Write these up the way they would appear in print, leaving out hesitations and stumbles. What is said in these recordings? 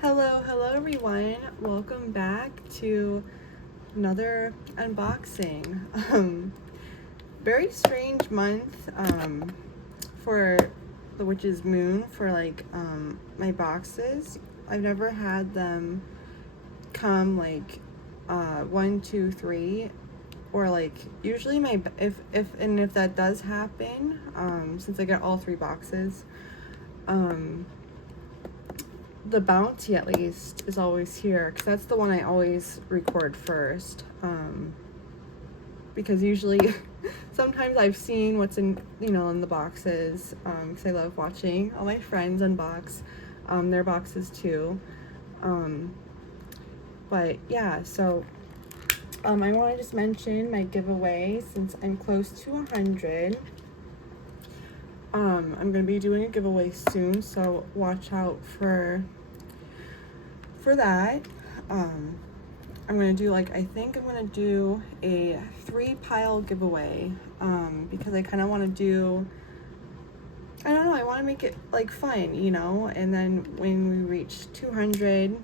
Hello everyone. Welcome back to another unboxing. Very strange month for the Witch's Moon for my boxes. I've never had them come like 1, 2, 3, or like usually if that does happen, since I get all 3 boxes, the bounty at least is always here, because that's the one I always record first, because usually sometimes I've seen what's in the boxes, because I love watching all my friends unbox their boxes too, but yeah, so I want to just mention my giveaway since I'm close to 100. I'm going to be doing a giveaway soon, so watch out for that. I'm going to do I think I'm going to do a 3-pile giveaway, because I kind of want to do, I don't know, I want to make it fun, and then when we reach 200,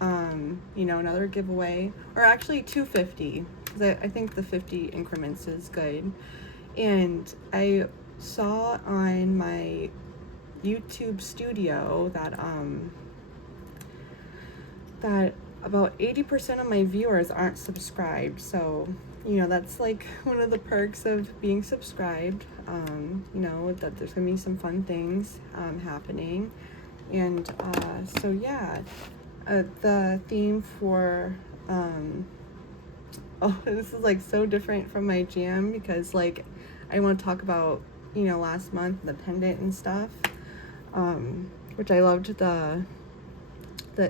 another giveaway, or actually 250, because I think the 50 increments is good. And I saw on my YouTube studio that that about 80% of my viewers aren't subscribed, so that's one of the perks of being subscribed, that there's gonna be some fun things happening. And so yeah, the theme for oh, this is so different from my jam, because I want to talk about last month, the pendant and stuff, which I loved I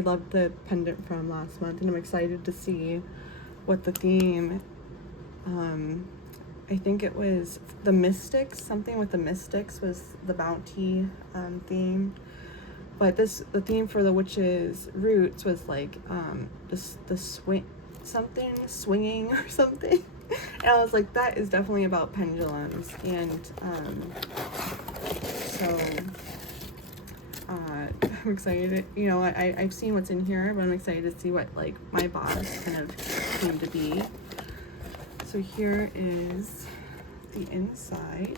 loved the pendant from last month, and I'm excited to see what the theme, I think it was the mystics, something with the mystics was the bounty theme, but the theme for the witch's roots was the swinging or something. And I was like, that is definitely about pendulums. And so I'm excited. I've seen what's in here, but I'm excited to see what my box kind of came to be. So here is the inside.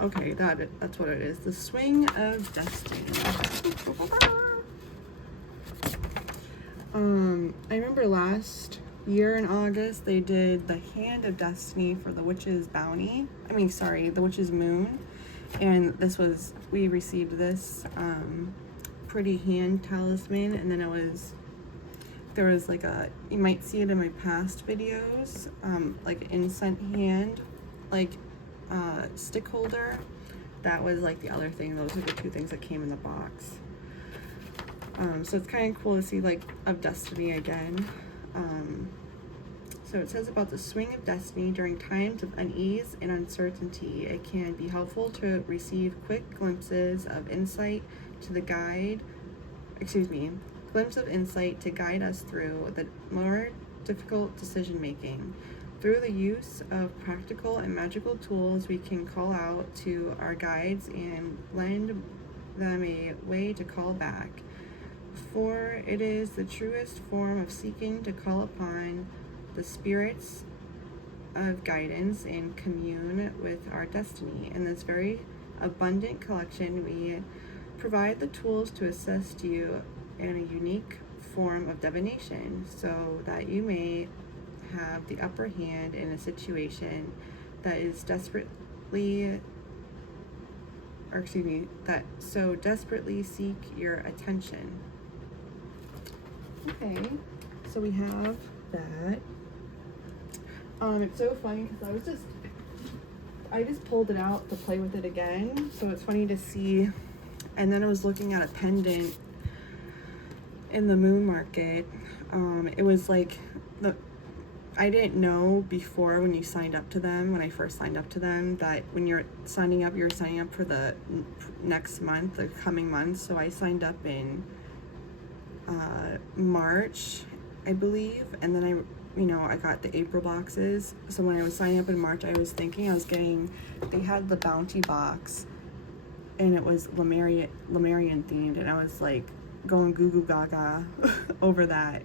Okay, that's what it is. The Swing of Destiny. I remember last year in August they did the Hand of Destiny for the Witch's Bounty. The Witch's Moon. And we received this pretty hand talisman, and then there was you might see it in my past videos, incense hand, stick holder. That was the other thing. Those are the 2 things that came in the box. So it's kind of cool to see of Destiny again. So it says about the Swing of Destiny. During times of unease and uncertainty, it can be helpful to receive quick glimpses of insight to guide us through the more difficult decision making. Through the use of practical and magical tools, we can call out to our guides and lend them a way to call back. For it is the truest form of seeking to call upon the spirits of guidance and commune with our destiny. In this very abundant collection, we provide the tools to assist you in a unique form of divination, so that you may have the upper hand in a situation that so desperately seek your attention. Okay, so we have that. It's so funny because I just pulled it out to play with it again, so it's funny to see. And then I was looking at a pendant in the moon market. It was I didn't know before when you signed up to them, when I first signed up to them, that when you're signing up for the next month, the coming month. So I signed up in March, I believe, and then you know, I got the April boxes. So when I was signing up in March, I was thinking I was getting, they had the Bounty box, and it was Lemurian themed, and I was like going goo goo gaga over that.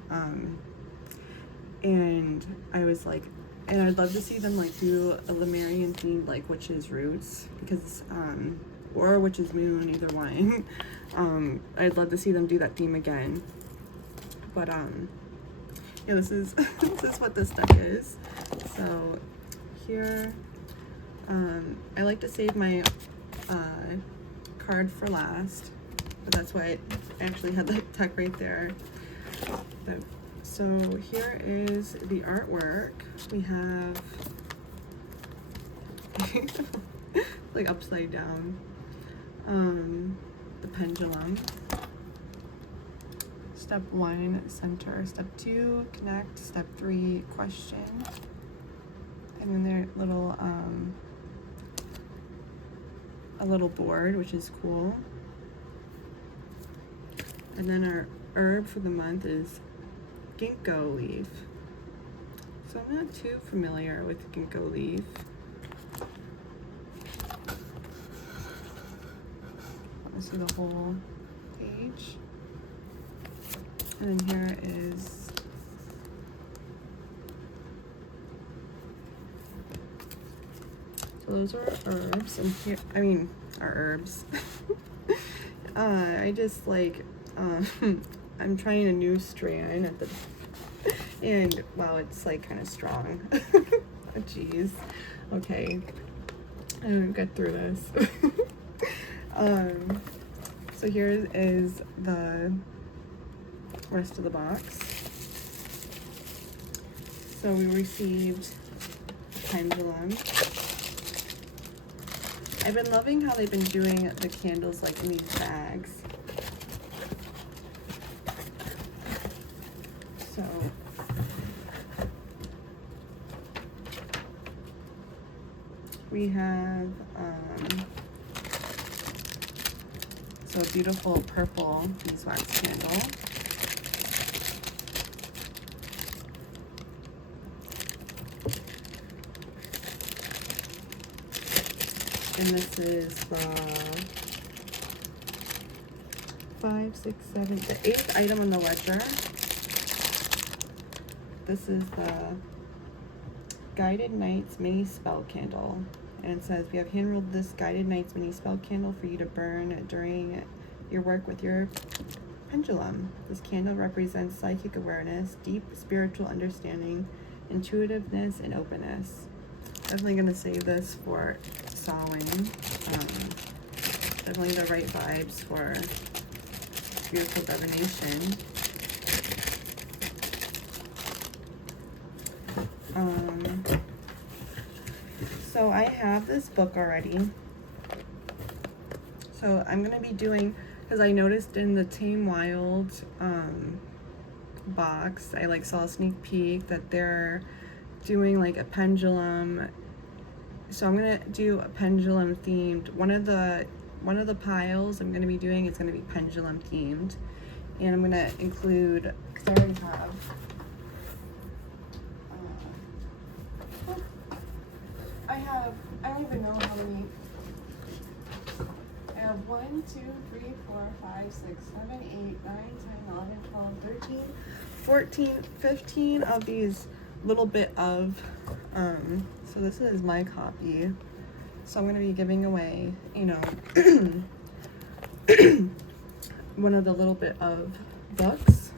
And I was like, and I'd love to see them like do a Lemurian themed like Witch's Roots, because or Witch's Moon, either one. I'd love to see them do that theme again. But yeah, this is this is what this deck is. So here, I like to save my card for last, but that's why I actually had the deck right there. But, so here is the artwork. We have like upside down, the pendulum. Step 1, center. Step 2, connect. Step 3, question. And then their little a little board, which is cool. And then our herb for the month is ginkgo leaf. So I'm not too familiar with ginkgo leaf. Let me see the whole page. And then here is so those are herbs, and here, I mean, our herbs. I just like I'm trying a new strand at the and wow, it's like kind of strong. Oh, jeez. Okay, I'm gonna get through this. So here is the rest of the box. So we received a pendulum. I've been loving how they've been doing the candles like in these bags. So we have so a beautiful purple beeswax candle. And this is the 5, 6, 7, the 8th item on the ledger. This is the Guided Nights mini spell candle. And it says, we have hand rolled this Guided Nights mini spell candle for you to burn during your work with your pendulum. This candle represents psychic awareness, deep spiritual understanding, intuitiveness, and openness. Definitely going to save this for Samhain. Definitely the right vibes for beautiful divination. So I have this book already. So I'm going to be doing, because I noticed in the Tame Wild box, I like saw a sneak peek that they're doing like a pendulum. So I'm gonna do a pendulum themed. One of the piles I'm gonna be doing is gonna be pendulum themed, and I'm gonna include, because I already have I don't even know how many. I have 1, 2, 3, 4, 5, 6, 7, 8, 9, 10, 11, 12, 13, 14, 15 of these little bit of so this is my copy, so I'm going to be giving away, you know, one of the little bit of books.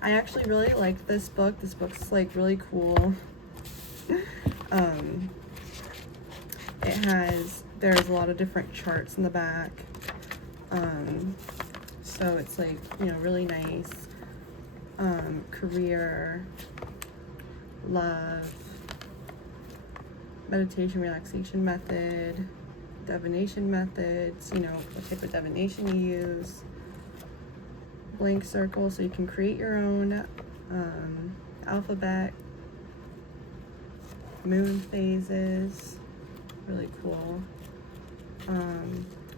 I actually really like this book. This book's like really cool. There's a lot of different charts in the back, so it's like, you know, really nice. Career, love, meditation, relaxation method, divination methods, you know, what type of divination you use, blank circle, so you can create your own alphabet, moon phases, really cool.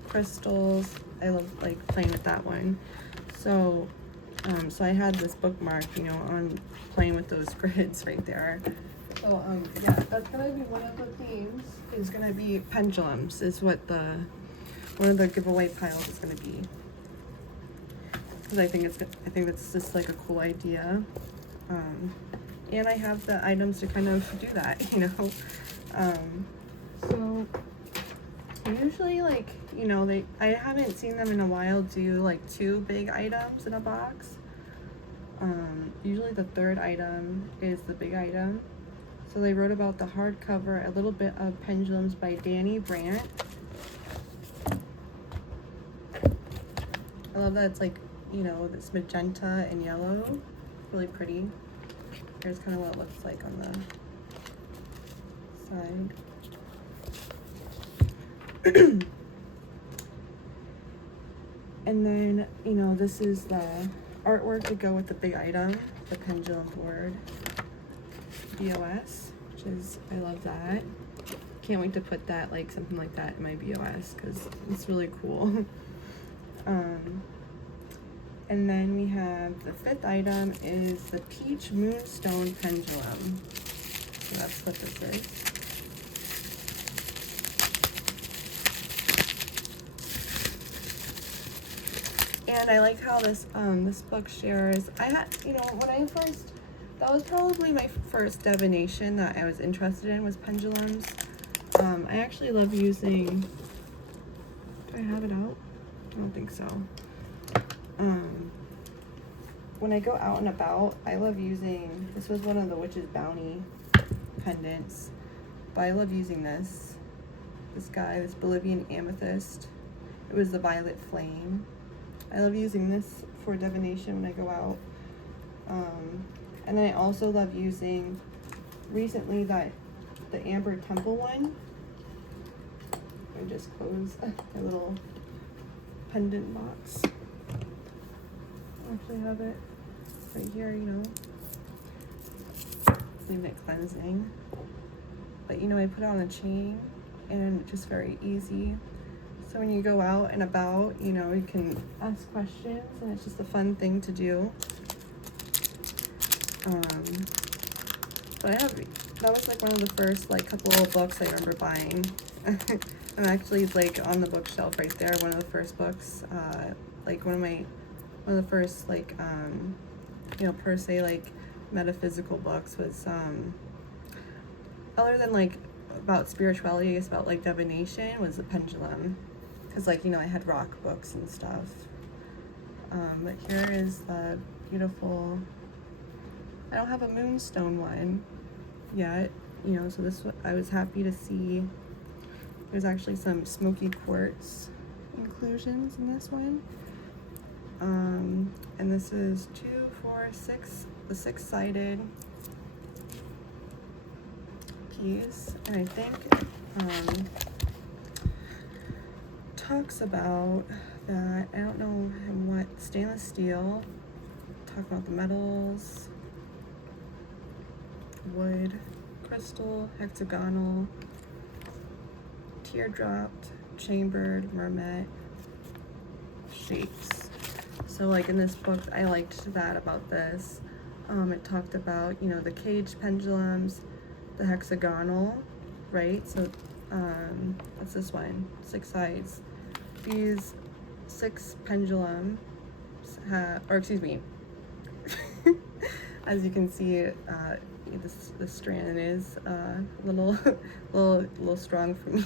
Crystals, I love like playing with that one. So So I had this bookmark, on playing with those grids right there. So yeah, that's gonna be one of the themes. Is gonna be pendulums. Is what one of the giveaway piles is gonna be. Because I think that's just like a cool idea. And I have the items to kind of do that, So usually, like, I haven't seen them in a while do like 2 big items in a box. Usually the third item is the big item. So they wrote about the hardcover, A Little Bit of Pendulums by Danny Brandt. I love that it's like, this magenta and yellow. Really pretty. Here's kind of what it looks like on the side. And then, this is the artwork to go with the big item, the pendulum board. BOS, which is, I love that. Can't wait to put that, like something like that in my BOS because it's really cool. And then we have the 5th item is the Peach Moonstone Pendulum. So that's what this is. And I like how this book shares. I had, that was probably my first divination that I was interested in was pendulums. I actually love using. Do I have it out? I don't think so. When I go out and about, I love using, this was one of the Witch's Bounty pendants, but I love using this guy, this Bolivian amethyst. It was the Violet Flame. I love using this for divination when I go out. And then I also love using, recently, the Amber Temple one. I just close my little pendant box. I actually have it right here, leave it cleansing. But I put it on a chain and it's just very easy. So when you go out and about, you can ask questions and it's just a fun thing to do. But that was like one of the first like couple of books I remember buying. I'm actually like on the bookshelf right there, one of the first books, like one of the first like per se like metaphysical books was other than like about spirituality, it's about like divination, was the Pendulum, because like I had rock books and stuff. But here is the beautiful, I don't have a moonstone one yet, so this, I was happy to see there's actually some smoky quartz inclusions in this one. And this is 2, 4, 6, the 6-sided piece, and I think talks about that, I don't know what, stainless steel, talk about the metals, wood, crystal, hexagonal, teardropped, chambered, mermet shapes. So like in this book, I liked that about this. It talked about, the cage pendulums, the hexagonal, right? So what's this one? 6 sides. These 6 pendulums have, or excuse me, as you can see, this strand is a little strong for me.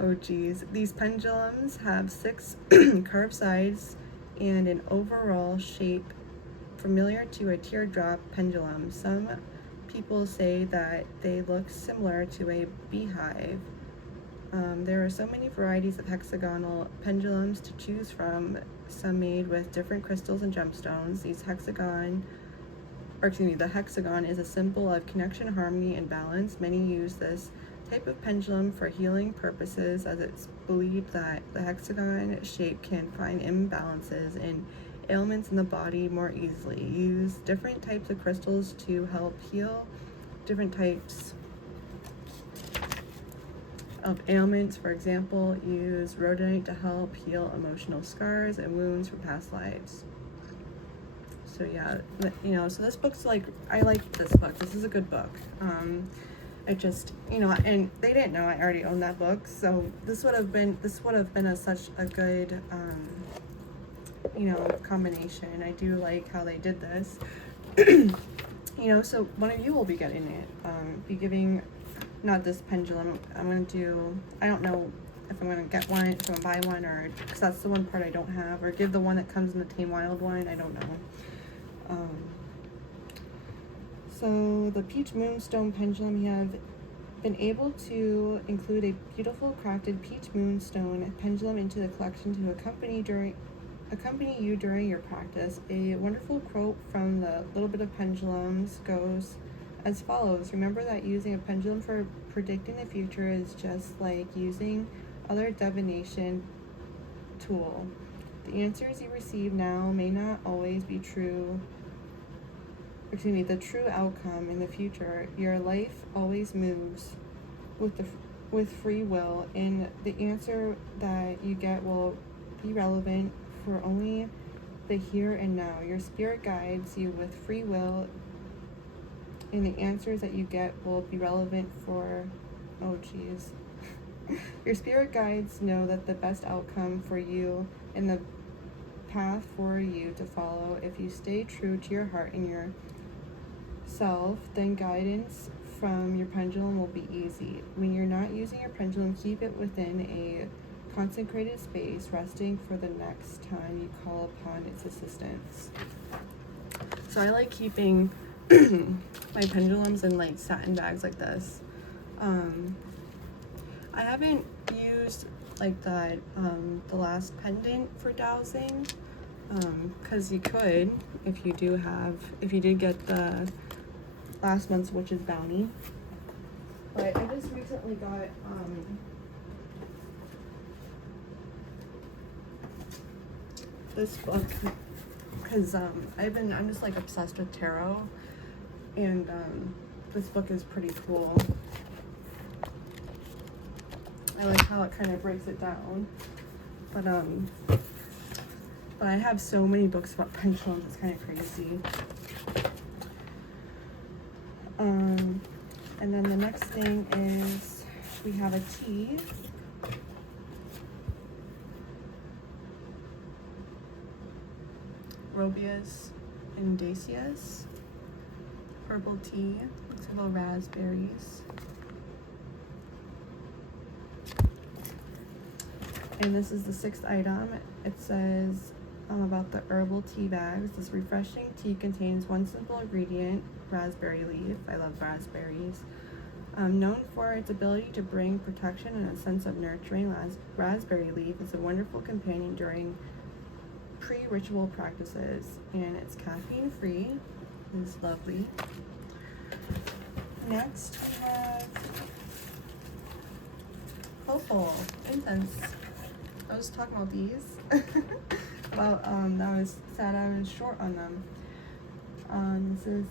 Oh geez. These pendulums have 6 curved sides and an overall shape familiar to a teardrop pendulum. Some people say that they look similar to a beehive. There are so many varieties of hexagonal pendulums to choose from, some made with different crystals and gemstones. The hexagon is a symbol of connection, harmony, and balance. Many use this type of pendulum for healing purposes, as it's believed that the hexagon shape can find imbalances and ailments in the body more easily. Use different types of crystals to help heal different types of ailments. For example, use rhodonite to help heal emotional scars and wounds from past lives. So yeah, so this book's like, I like this book. This is a good book. It just, and they didn't know I already owned that book, so this would have been such a good combination. I do like how they did this. So one of you will be getting it. Be giving, not this pendulum. I'm gonna do, I don't know if I'm gonna get one, if I'm gonna buy one, or because that's the one part I don't have, or give the one that comes in the Tame Wild one. I don't know. So the Peach Moonstone pendulum, you have been able to include a beautiful crafted peach moonstone pendulum into the collection to accompany you during your practice. A wonderful quote from the Little Bit of Pendulums goes as follows: remember that using a pendulum for predicting the future is just like using other divination tool. The answers you receive now may not always be true. The true outcome in the future. Your life always moves with free will, and the answer that you get will be relevant for only the here and now. Your spirit guides you with free will, and the answers that you get will be relevant for, your spirit guides know that the best outcome for you and the path for you to follow. If you stay true to your heart and yourself, then guidance from your pendulum will be easy. When you're not using your pendulum, keep it within a consecrated space, resting for the next time you call upon its assistance. So I like keeping my pendulums in like satin bags like this. I haven't used like that the last pendant for dowsing, because you could if you did get the last month's Witch's Bounty. But I just recently got this book because I'm just like obsessed with tarot, and this book is pretty cool. I like how it kind of breaks it down, but I have so many books about pendulums, it's kind of crazy. And then the next thing is we have a tea. Robius Indacius, herbal tea, looks like little raspberries. And this is the 6th item. It says about the herbal tea bags. This refreshing tea contains one simple ingredient, raspberry leaf. I love raspberries. Known for its ability to bring protection and a sense of nurturing, raspberry leaf is a wonderful companion during pre-ritual practices, and it's caffeine free. It's lovely. Next we have copal incense. I was talking about these. Well, that was sad I was short on them. This is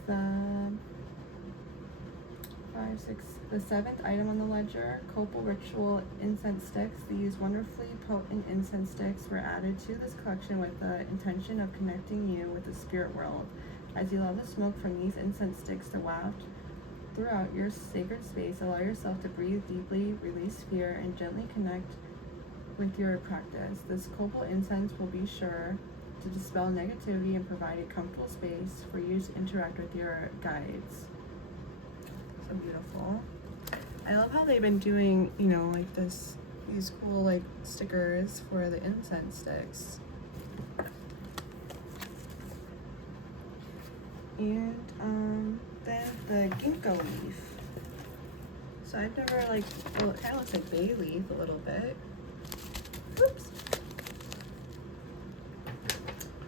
the 7th item on the ledger, copal ritual incense sticks. These wonderfully potent incense sticks were added to this collection with the intention of connecting you with the spirit world. As you allow the smoke from these incense sticks to waft throughout your sacred space, allow yourself to breathe deeply, release fear, and gently connect with your practice. This copal incense will be sure to dispel negativity and provide a comfortable space for you to interact with your guides. So beautiful. I love how they've been doing, like these cool like stickers for the incense sticks. And then the ginkgo leaf. So I've never it kind of looks like bay leaf a little bit. Oops.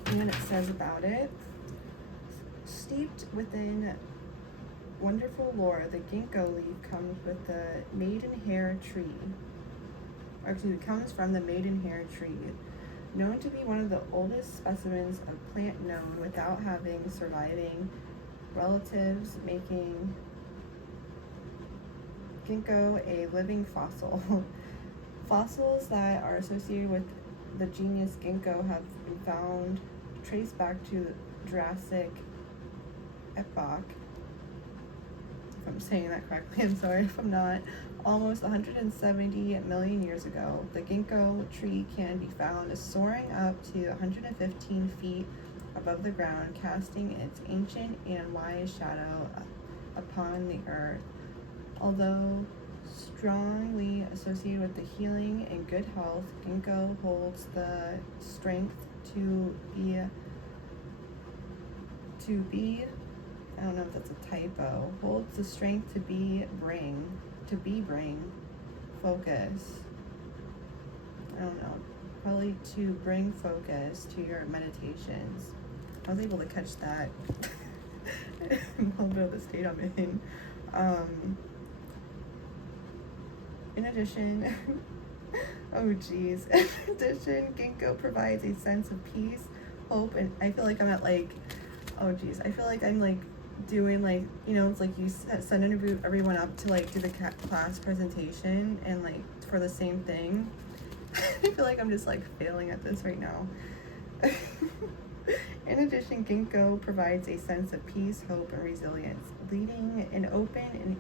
And it says about it, steeped within wonderful lore, the ginkgo leaf comes with the maidenhair tree. Comes from the maidenhair tree, known to be one of the oldest specimens of plant known without having surviving relatives, making ginkgo a living fossil. Fossils that are associated with the genus ginkgo have been found traced back Jurassic epoch, if I'm saying that correctly, I'm sorry if I'm not, almost 170 million years ago. The ginkgo tree can be found soaring up to 115 feet above the ground, casting its ancient and wise shadow upon the earth. Although strongly associated with the healing and good health, ginkgo holds the strength to be I don't know if that's a typo, holds the strength to bring focus. I don't know, probably to bring focus to your meditations. I was able to catch that a little bit of the state I'm in. In addition, ginkgo provides a sense of peace, hope, and I feel like I'm at like, I feel like I'm like doing like, you know, it's like you send everyone up to like do the class presentation and like for the same thing. I feel like I'm just like failing at this right now. In addition, ginkgo provides a sense of peace, hope, and resilience, leading an open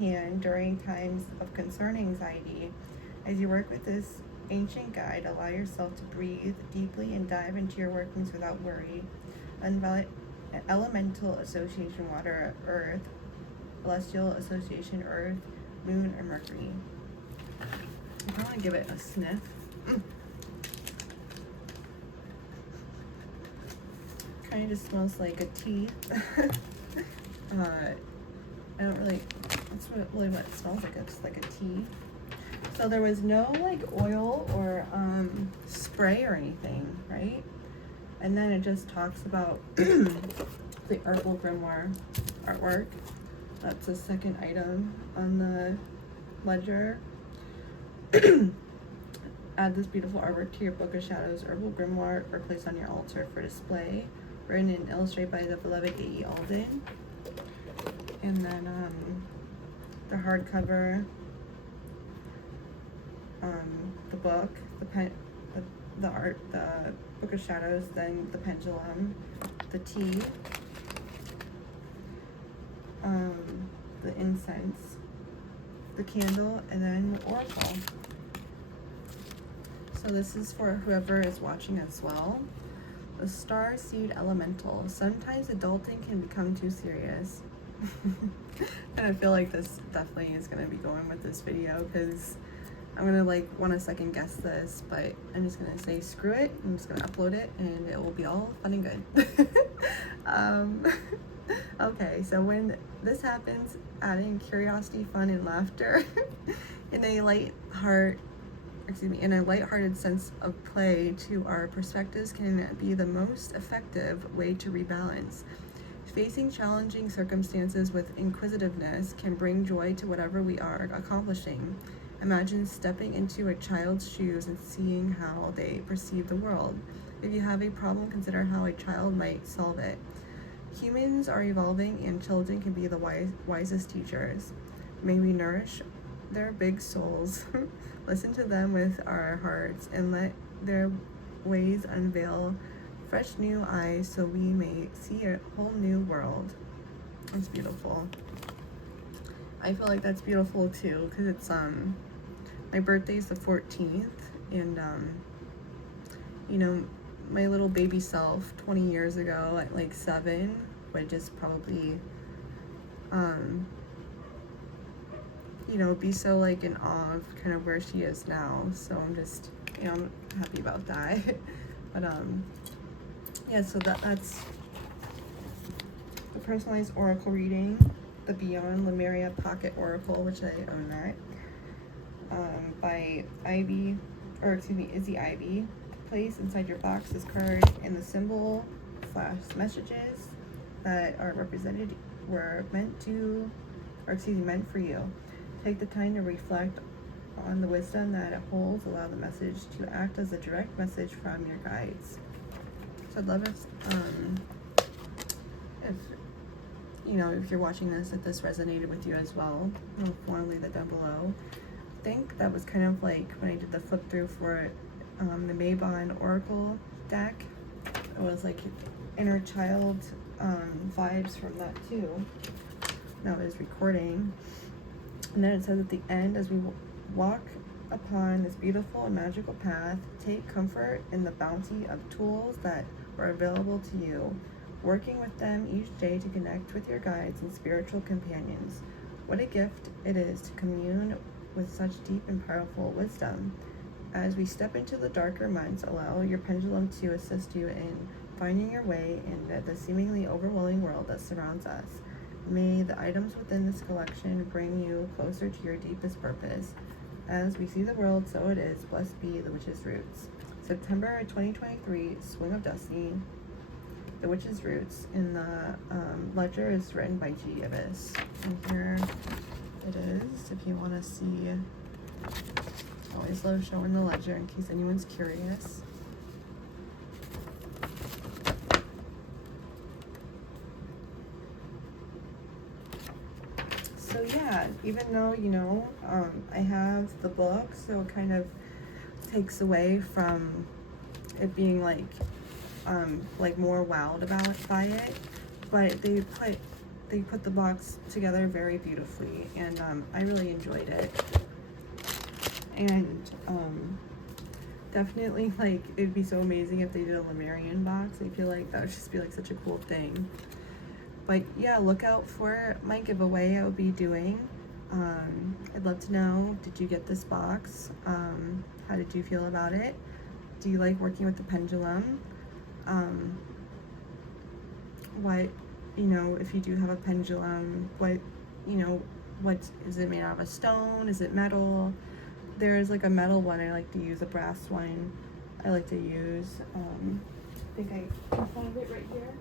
hand during times of concern and anxiety. As you work with this ancient guide, allow yourself to breathe deeply and dive into your workings without worry. Elemental association water, earth. Celestial association earth, moon, or Mercury. I want to give it a sniff. Kind of just smells like a tea. I don't really, that's really what it smells like. It's like a tea. So there was no like oil or spray or anything, right? And then it just talks about the herbal grimoire artwork. That's the second item on the ledger. Add this beautiful artwork to your Book of Shadows herbal grimoire or place on your altar for display. Written and illustrated by the beloved A.E. Alden. And then the hardcover, the book, the art, the Book of Shadows, then the pendulum, the tea, the incense, the candle, and then the oracle. So this is for whoever is watching as well. The star seed elemental. Sometimes adulting can become too serious. And I feel like this definitely is going to be going with this video because I'm going to like want to second guess this, but I'm just going to say screw it. I'm just going to upload it and it will be all fun and good. Okay, so when this happens, adding curiosity, fun, and laughter in a lighthearted sense of play to our perspectives can be the most effective way to rebalance. Facing challenging circumstances with inquisitiveness can bring joy to whatever we are accomplishing. Imagine stepping into a child's shoes and seeing how they perceive the world. If you have a problem, consider how a child might solve it. Humans are evolving and children can be the wisest teachers. May we nourish their big souls, listen to them with our hearts, and let their ways unveil fresh new eyes so we may see a whole new world. That's beautiful. I feel like that's beautiful too because it's my birthday's the 14th, and you know, my little baby self 20 years ago at like 7 would just probably you know, be so like in awe of kind of where she is now. So I'm just, you know, I'm happy about that. But yeah, so that's the personalized oracle reading, the Beyond Lemuria Pocket Oracle, which I own that, by Izzy Ivy. Place inside your box this card and the symbol / messages that are represented were meant for you. Take the time to reflect on the wisdom that it holds. Allow the message to act as a direct message from your guides. So I'd love if you know, if you're watching this, if this resonated with you as well. If you want to leave it down below. I think that was kind of like when I did the flip through for the Mabon Oracle deck. it was like inner child vibes from that too. Now it is recording. And then it says at the end, as we walk upon this beautiful and magical path, take comfort in the bounty of tools that are available to you, working with them each day to connect with your guides and spiritual companions. What a gift it is to commune with such deep and powerful wisdom. As we step into the darker months, allow your pendulum to assist you in finding your way in the seemingly overwhelming world that surrounds us. May the items within this collection bring you closer to your deepest purpose. As we see the world, so it is. Blessed be the Witch's Roots. September 2023, Swing of Destiny, The Witch's Roots. And the ledger is written by G. Ibis. And here it is, if you want to see. Always love showing the ledger in case anyone's curious. So yeah, even though, you know, I have the book, so it kind of takes away from it being like more wowed by it, but they put the box together very beautifully, and I really enjoyed it. And definitely, like, it'd be so amazing if they did a Lemurian box. I feel like that would just be like such a cool thing. But yeah, look out for my giveaway I will be doing. I'd love to know, did you get this box? How did you feel about it? Do you like working with the pendulum? What, you know, if you do have a pendulum, what, you know, what is it made out of? A stone? Is it metal? There is like a metal one I like to use, a brass one I like to use. I think I can find it right here.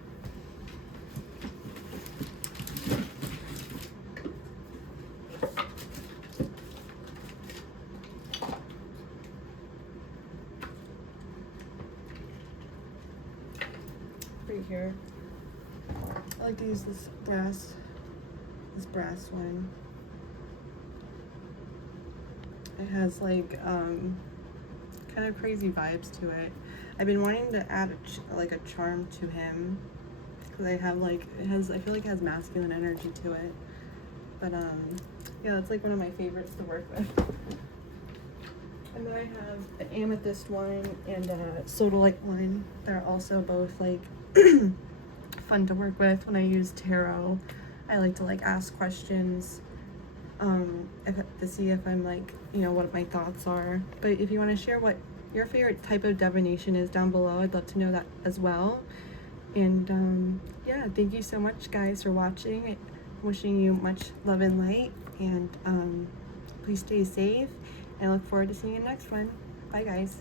Right here. I like to use this brass one. It has like kind of crazy vibes to it. I've been wanting to add a charm to him, because I have like, I feel like it has masculine energy to it. But yeah, that's like one of my favorites to work with. And then I have an amethyst one and a sodalite one. They're also both like fun to work with. When I use tarot, I like to like ask questions to see if I'm like, you know, what my thoughts are. But if you want to share what your favorite type of divination is down below, I'd love to know that as well. And yeah, thank you so much guys for watching. Wishing you much love and light, and please stay safe, and I look forward to seeing you in the next one. Bye guys.